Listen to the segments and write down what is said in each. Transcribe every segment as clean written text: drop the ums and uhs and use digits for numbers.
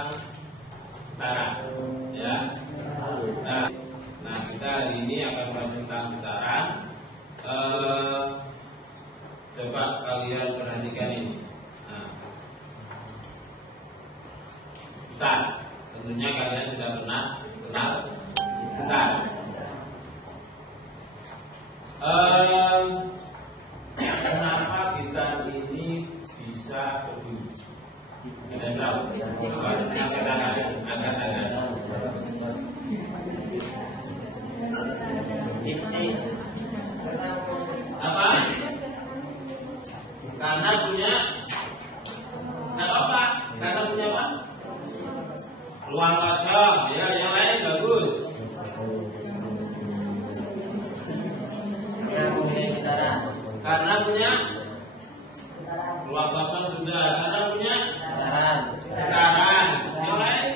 tentang utara, ya. Nah, kita hari ini akan bahas tentang utara. Coba kalian perhatikan ini. Nah, gitar, tentunya kalian sudah pernah kenal gitar. Kenapa gitar ini bisa berbunyi? Kita tahu. Angkat tangan. Apa? Karena punya apa? Karena punya apa? Ruang kosong. Ya, yang lain bagus. Karena punya ruang kosong sudah. Karena punya getaran. Yang lain?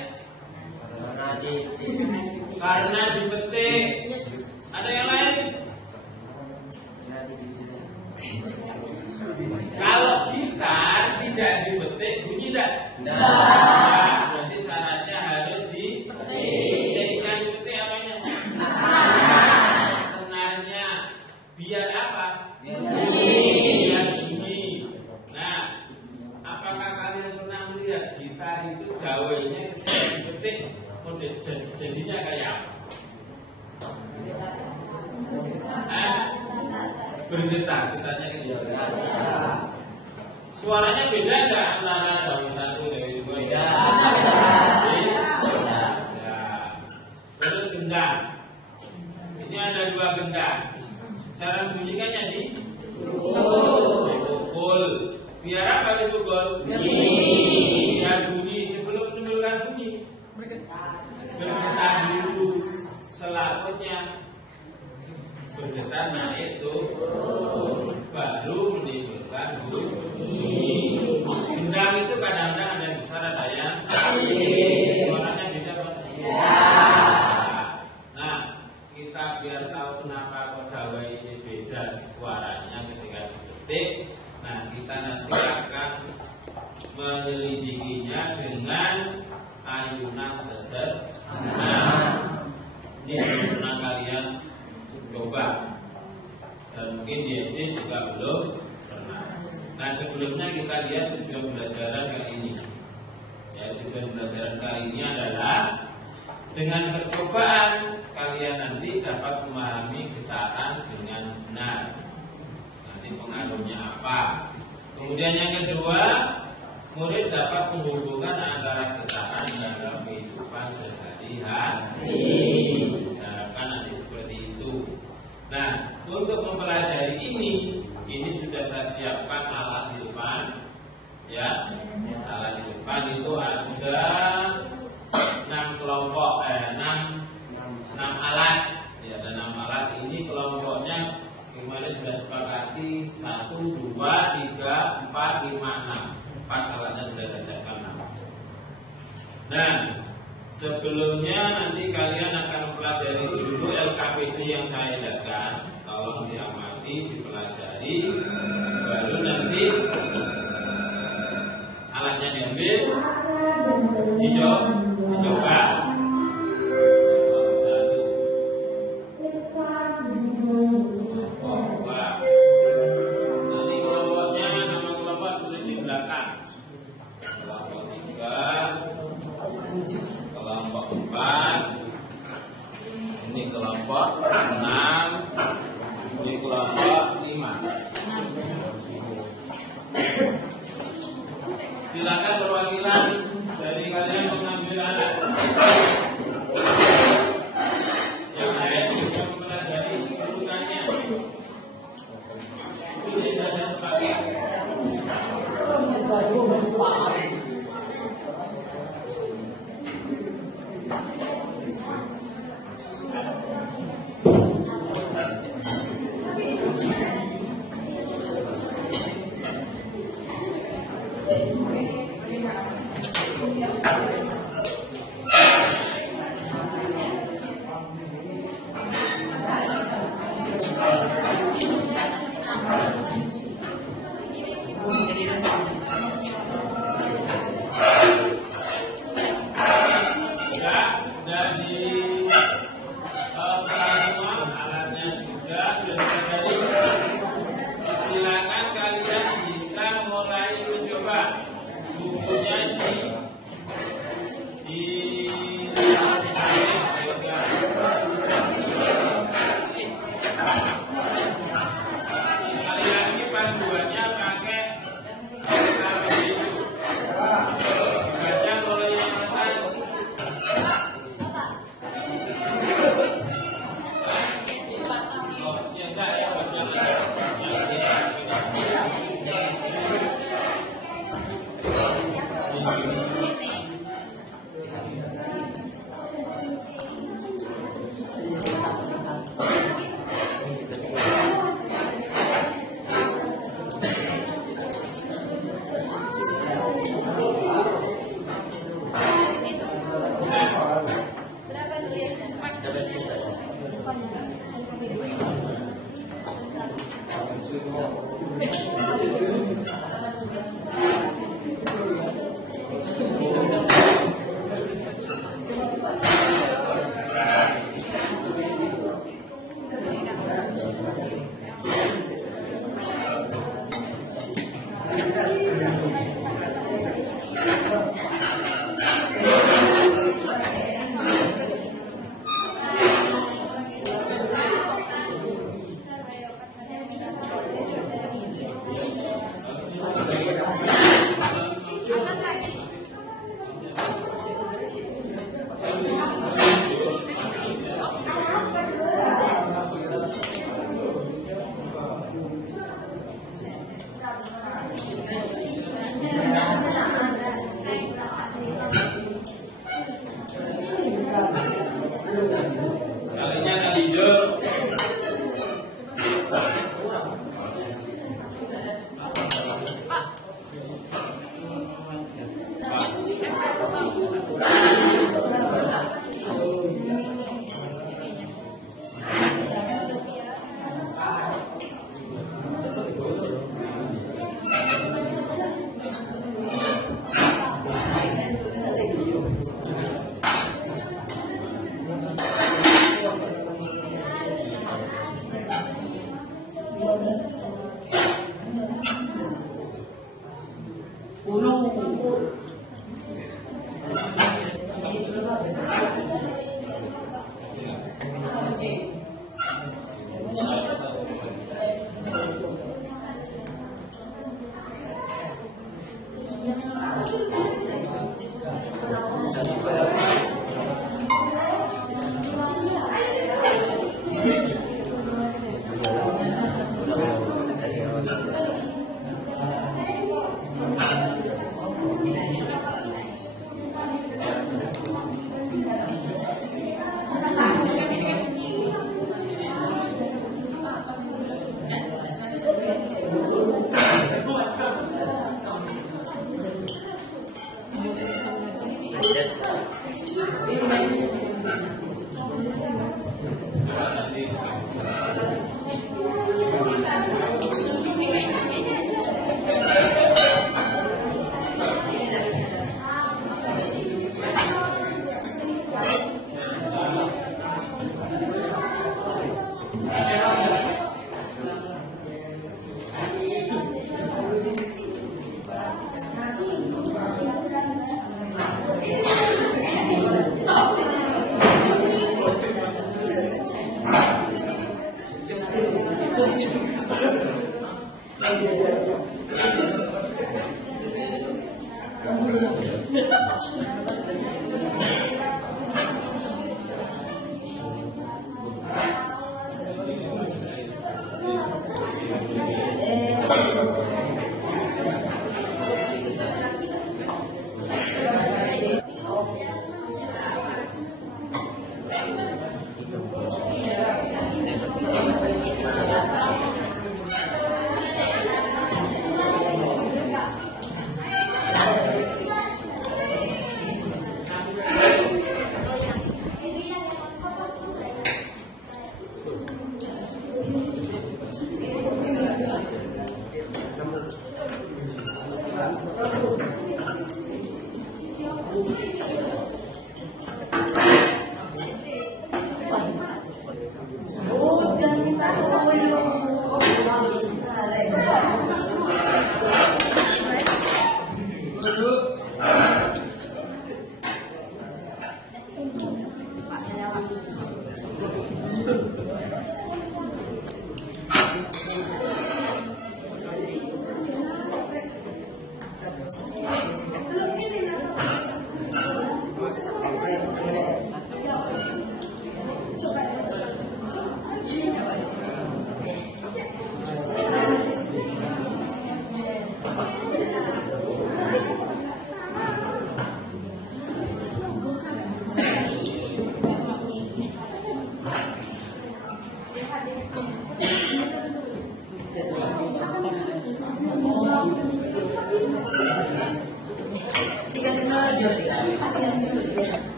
Karena dipetik. Ada yang lain? Kalau gitar tidak dipetik bunyi tidak? Berarti syaratnya harus dipetik. Ketika dipetik apanya? Senarnya. Biar apa? Biar bunyi. Nah, apakah kalian pernah melihat gitar itu gawainya ketika dipetik jadinya kayak apa? Bergetar, getarnya gitu. Suaranya beda enggak antara daun satu dari dua? Beda. Terus gendang. Ini ada dua gendang. Cara membunyikannya dipukul. Biar apa dipukul? Biar bunyi. Sebelum menimbulkan bunyi, bergetar dulu. Selaputnya bergetar naik turun, baru menimbulkan bunyi. Gendang itu kadang-kadang ada yang besar, ada yang suaranya beda. Nah, kita biar tahu kenapa kodawai ini beda suaranya ketika dipetik. Nah, kita nanti akan menyelidikinya dengan ayunan sederhana. Ini pernah kalian coba, dan mungkin di SD juga belum pernah. Nah, sebelumnya kita lihat tujuan pembelajaran kali ini. Ya, tujuan pembelajaran kali ini adalah dengan percobaan kalian nanti dapat memahami getaran dengan benar. Nanti pengaruhnya apa? Kemudian yang kedua, murid dapat menghubungkan antara getaran dalam kehidupan sehari-hari. Harapkan nanti seperti itu. Nah, untuk mempelajari ini sudah saya siapkan alat di depan. Ya, alat di depan itu ada 6 kelompok, 6 alat. Ya, ada 6 alat. Ini kelompoknya kemarin sudah sepakati 1, 2, 3, 4, 5, 6. Pas alatnya sudah saya siapkan 6. Nah, sebelumnya nanti kalian akan mempelajari dulu LKPD yang saya edarkan. Tolong diamati, dipelajari. Baru nanti alatnya diambil, dicoba. Nanti kelompoknya, nama kelompok tulis di belakang. Kelompok 3, kelompok 4, ini kelompok 6, ini kelompok 5. Silakan perwakilan dari kalian mengambil alat. Kalian ini panduannya pakai KPD itu. Baca mulai yang atas. Oh, ya enggak ya, baca kalinya kali hidup.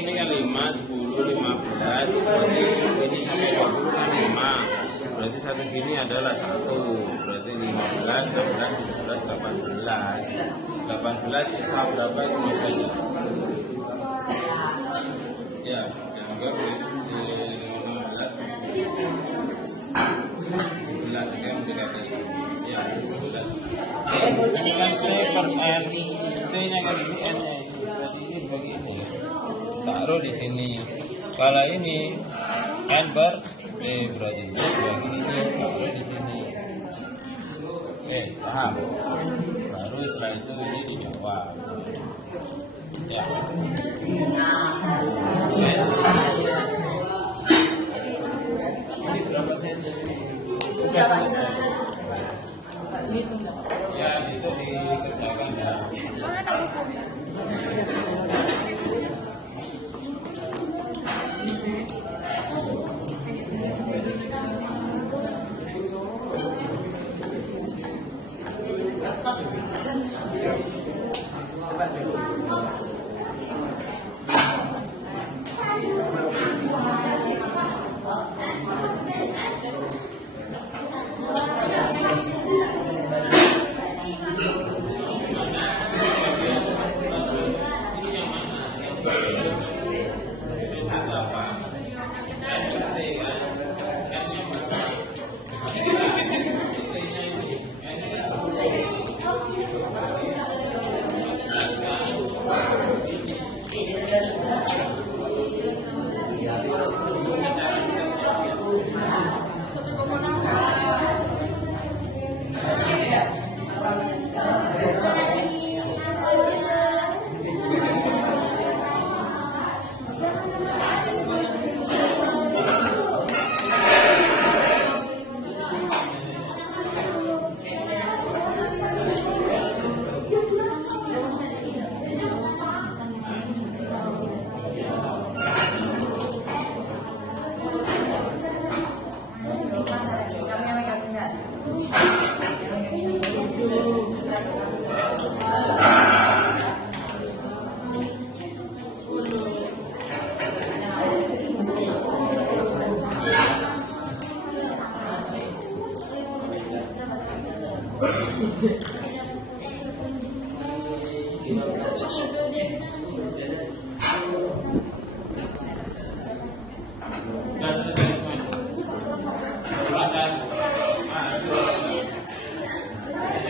Ini kan 5, 10, 15, ini sampai 20 kan 5. Berarti satu gini adalah 1. Berarti 15, 16, 17, 18. 18 sisa berapa itu misalnya? Ya, dianggap 15. 11 kan 3 kali. Ya, 11. Ini kan C per R. T-nya kan ini N-nya. taruh di sini. Kalau ini Amber, berarti yang ini taruh di sini. Paham? Baru setelah itu ini dijawab. Ya. Ini berapa senti? Ya, itu dikerjakan ya.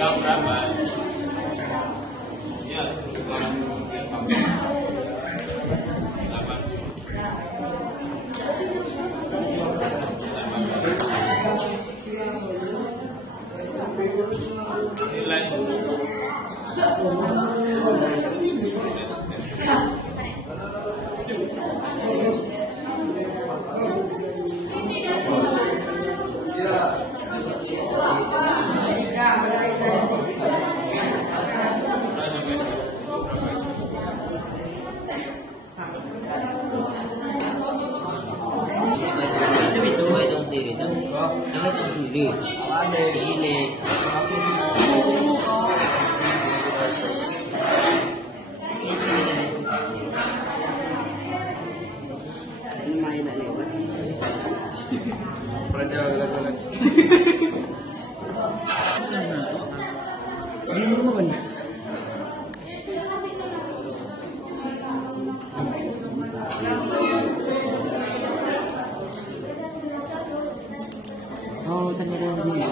Jam berapa? Ya, nilai Oh, ternyata ini.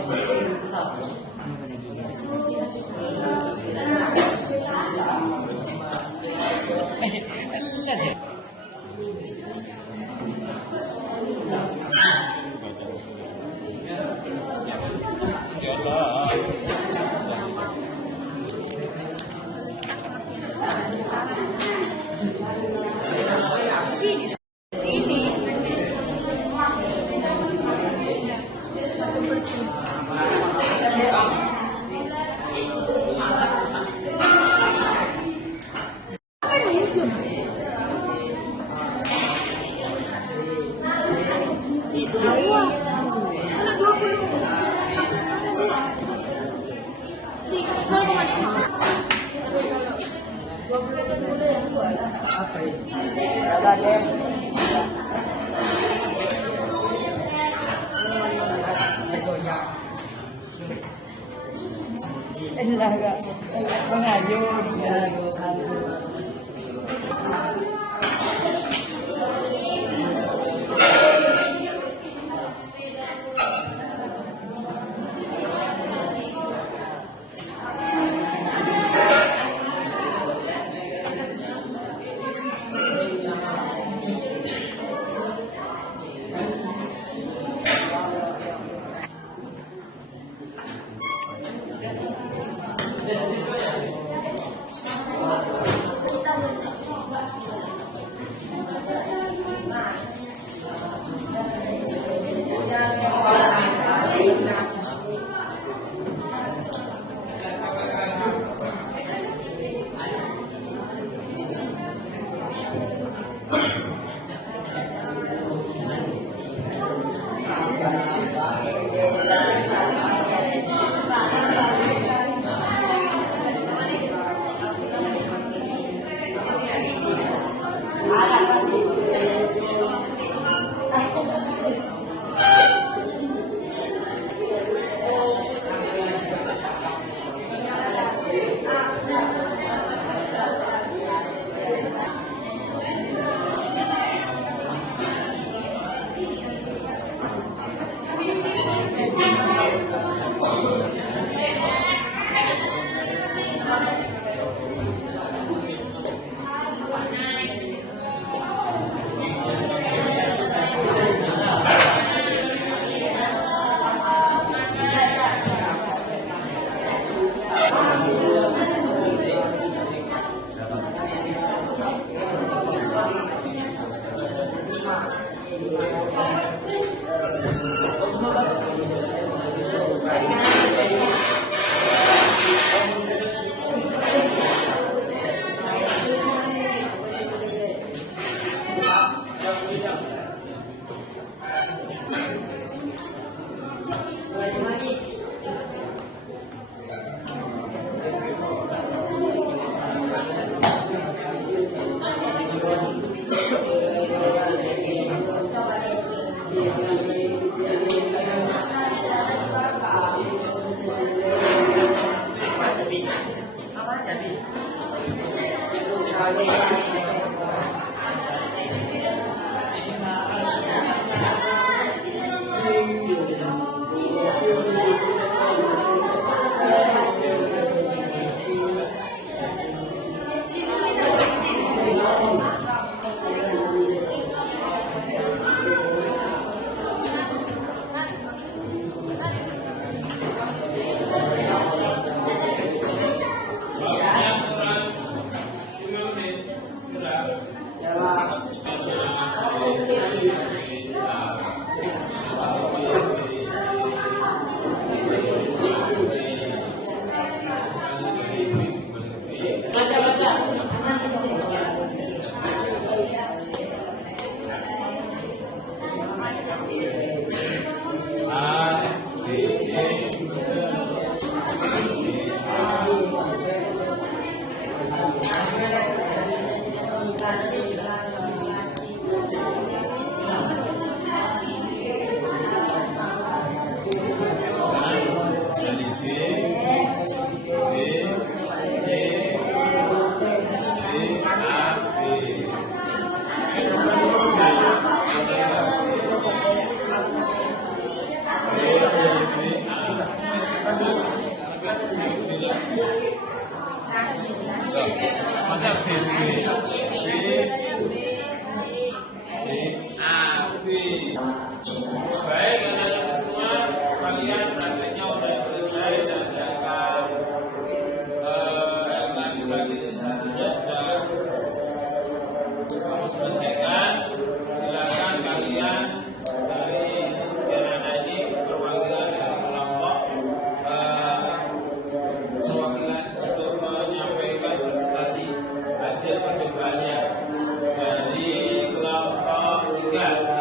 Masa B, A, B. Baik, anak-anak semua, kalian prakteknya udah selesai dan akan dibagi satunya sudah kamu selesaikan. Silakan kalian dari sekian anak ini perwakilan dari kelompok perwakilan untuk menyampaikan presentasi hasil percobaannya dari kelompok 3.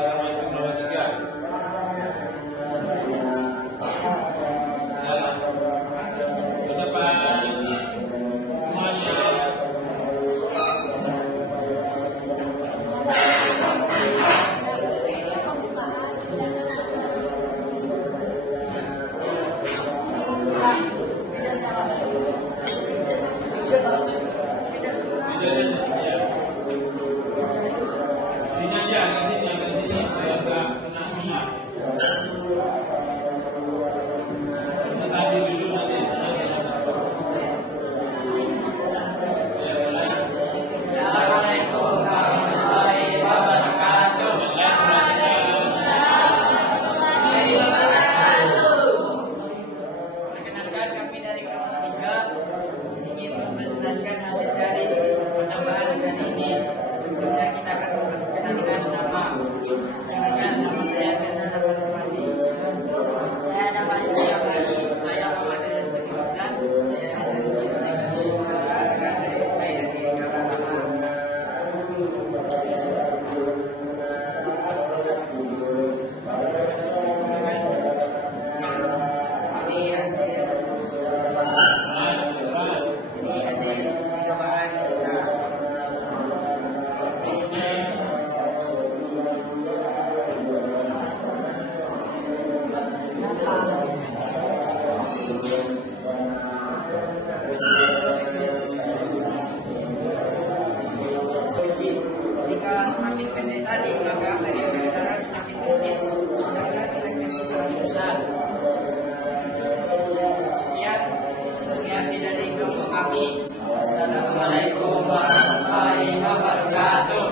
Assalamualaikum warahmatullahi wabarakatuh.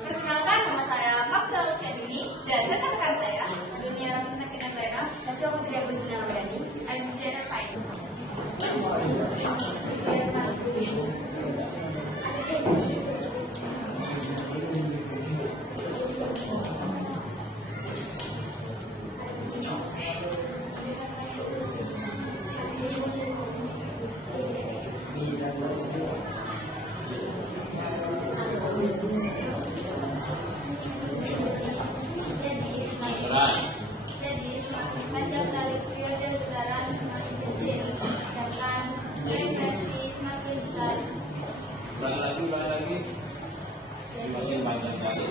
Perkenalkan, nama saya Magdal Kedini dan rekan-rekan saya dunia penyakit daerah Sejauh Kementerian Kesehatan Bayani Alexander Pine. Jadi semakin panjang dari periode lebaran semakin kecil, sedangkan frekuensi semakin besar. Lagi. Semakin panjang kali.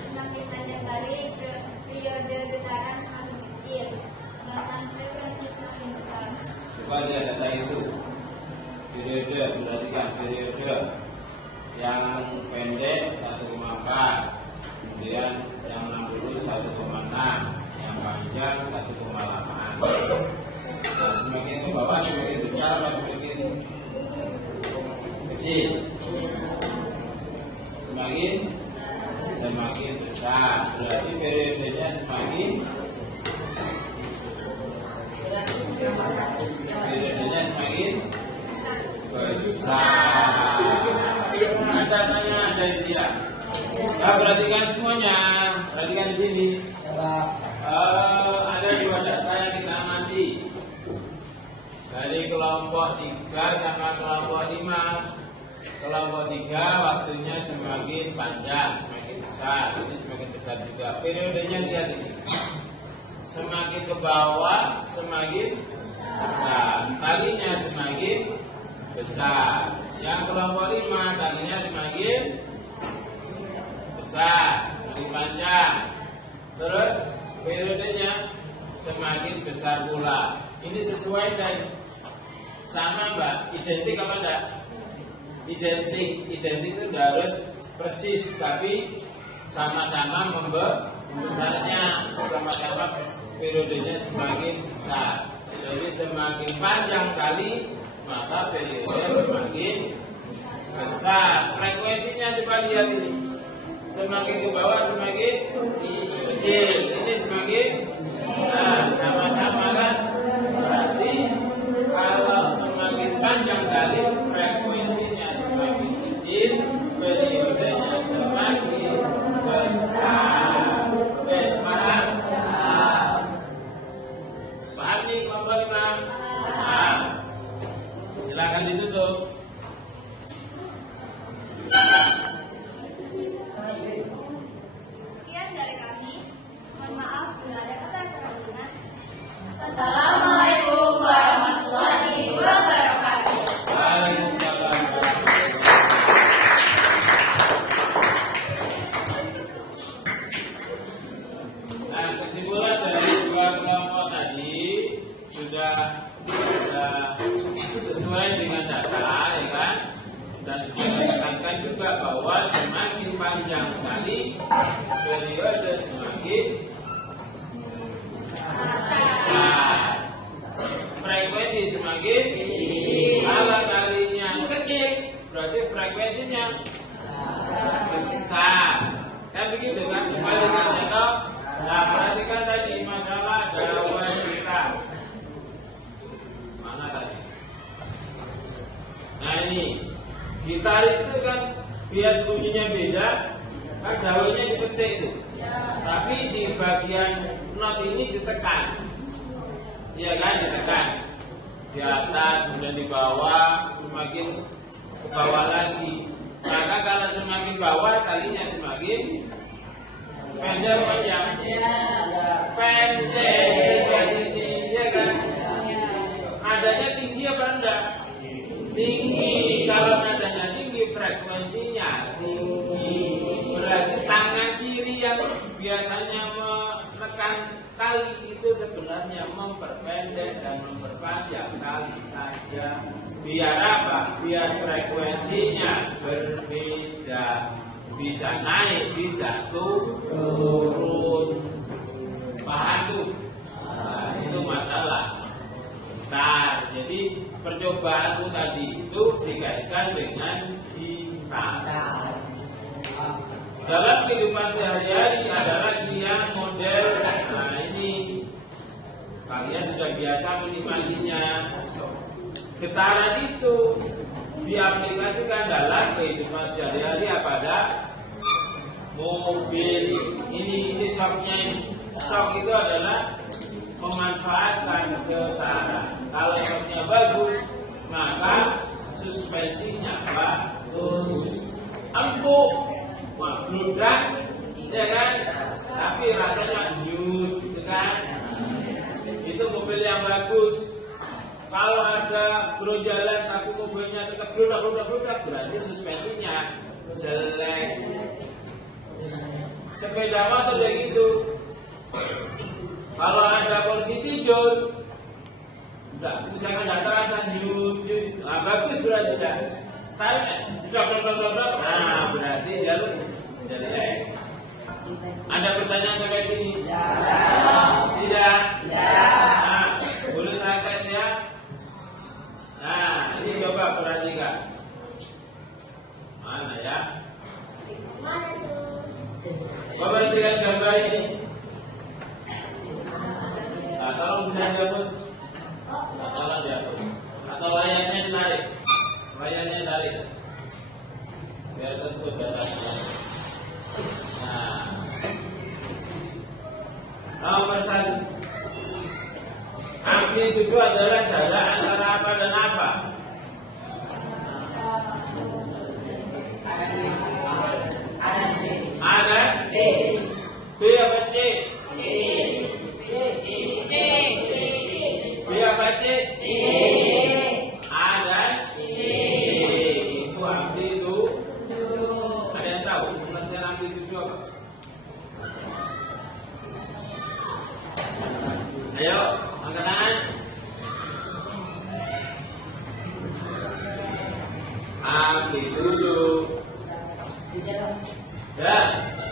Semakin panjang dari periode lebaran semakin kecil, sedangkan frekuensi semakin besar. Coba lihat data itu. periode, perhatikan periode yang pendek 1,4, kemudian yang 60 1,6, yang panjang 1,8. Nah, semakin ke bawah semakin besar atau semakin kecil? Semakin besar. Berarti periodenya semakin besar. Ada tanya, ada tidak? Nah, perhatikan semuanya. Perhatikan di sini. Ada dua data yang kita amati dari kelompok 3 sama kelompok 5. Kelompok 3 waktunya semakin panjang, semakin besar. Ini semakin besar juga. Periodenya lihat ini. Semakin ke bawah semakin besar. Talinya semakin besar. Yang kelompok 5 talinya semakin besar, semakin panjang. Terus periodenya semakin besar pula. Ini sesuai dan sama, Mbak. Identik apa enggak? Identik itu harus persis, tapi sama-sama membesarnya, sama-sama periodenya semakin besar. Jadi semakin panjang kali maka periodenya semakin besar. Frekuensinya coba lihat ini. Semakin ke bawah semakin kecil. Ini semakin sama-sama kan? Berarti kalau semakin panjang kali frekuensinya semakin kecil, periodenya semakin besar. Paham? Paham nih kelompok 5? Silakan ditutup. Sekian dari kami. Mohon maaf bila ada kata kekurangan. Wassalamualaikum warahmatullahi wabarakatuh. Waalaikumsalam. Nah, kesimpulan dari dua kelompok tadi sudah sesuai dengan data, ya kan? Dan sudah ditekankan juga bahwa semakin panjang kali periode semakin besar, frekuensi semakin kalau kalinya kecil berarti frekuensinya besar, kan begitu kan? Kebalikannya toh. Nah, perhatikan tadi masalah dawan gitar. Mana tadi? Nah, ini gitar itu kan biar bunyinya beda, kan daunnya dipetik itu. Tapi di bagian not ini ditekan. Iya kan, ditekan. Di atas kemudian di bawah, semakin ke bawah lagi. Maka kalau semakin bawah talinya semakin pendek panjang. Pendek sebelah sini, ya kan? Nadanya tinggi apa rendah? Tinggi. Kalau nadanya tinggi, frekuensinya tinggi. Berarti tangan kiri yang biasanya menekan kali itu sebenarnya memperpendek dan memperpanjang kali saja. Biar apa? Biar frekuensinya berbeda. Bisa naik, bisa turun. Paham tuh? Nah, itu masalah. Nah, jadi percobaanmu tadi itu dikaitkan dengan gitar. Dalam kehidupan sehari-hari ada lagi yang model. Nah, ini kalian sudah biasa menikmatinya. Getaran itu diaplikasikan dalam kehidupan sehari-hari pada mobil. Ini shocknya ini. Shock itu adalah memanfaatkan getaran. Kalau shocknya bagus, maka suspensinya bagus. Empuk, bludak, ya kan? Tapi rasanya nyut, gitu kan? Itu mobil yang bagus. Kalau ada geronjalan tapi mobilnya tetap bludak, berarti suspensinya jelek. Sepeda motor kayak gitu. Kalau ada polisi tidur, Misalkan tidak terasa bagus berarti tidak. Tarik, dok. Nah, berarti jalur jadi X. Ada pertanyaan sampai sini? Tidak. Nah, boleh saya tes ya. Nah, ini coba perhatikan. Mana ya? Coba lihat gambar ini. Nah, tolong bisa dihapus. Tolong dihapus. Atau layarnya ditarik. Layarnya tarik. Biar tentu dasarnya. Nah, nomor 1. Amplitudo adalah jarak antara apa dan apa? Ada B apa C? B apa C? Ada itu amplitudo. Ada yang tahu pengertian amplitudo apa? Ayo, angkat tangan. Amplitudo. Ya.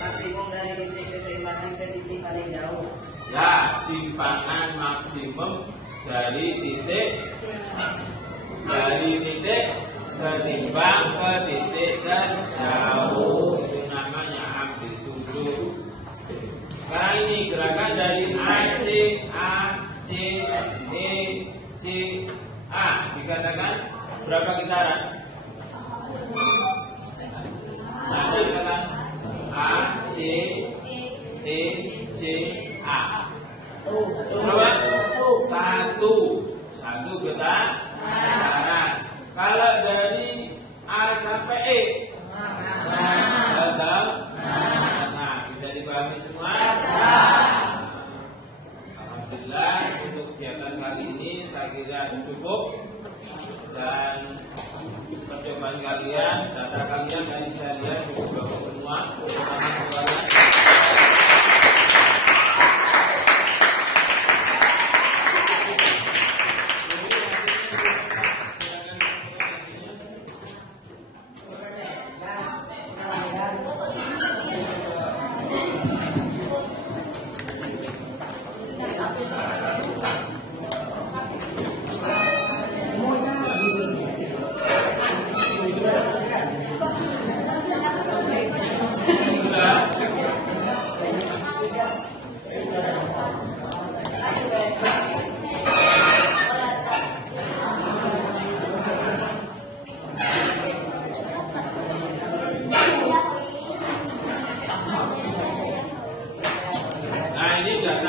Maksimum dari titik keseimbangan ke titik paling jauh. Ya, simpangan maksimum dari titik seimbang ke titik terjauh. Itu namanya amplitudo. Sekarang ini gerakan dari A, C, E, C, A. Dikatakan berapa getaran? Nah, dikatakan A, C, E, C, A. Berapa? Satu getaran. Kalau dari A sampai E, betul? Nah, bisa dipahami semua? Alhamdulillah untuk kegiatan kali ini saya kira cukup. Dan percobaan kalian, data kalian tadi saya lihat cukup bagus semua.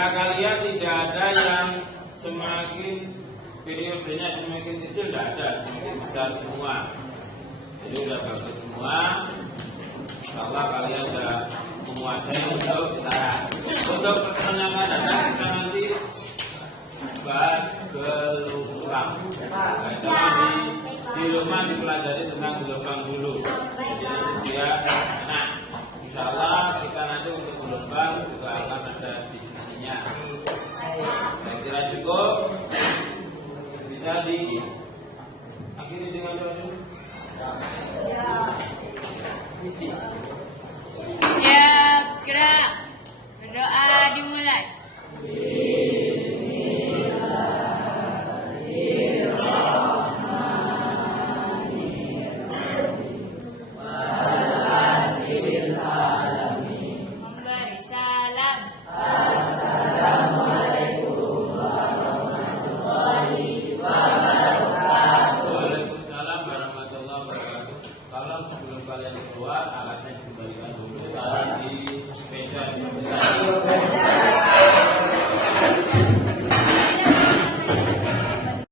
Kalian tidak ada yang semakin periodenya semakin kecil, tidak ada, semakin besar semua. Jadi sudah bagus semua. Insyaallah kalian sudah menguasai untuk untuk perkenalan yang ada kita nanti bahas gelombang. Di rumah dipelajari tentang gelombang dulu. Jadi ya, nah insyaallah kita nanti untuk gelombang juga akan ada diskusinya. Saya kira cukup. Bisa diakhiri dengan doa dulu.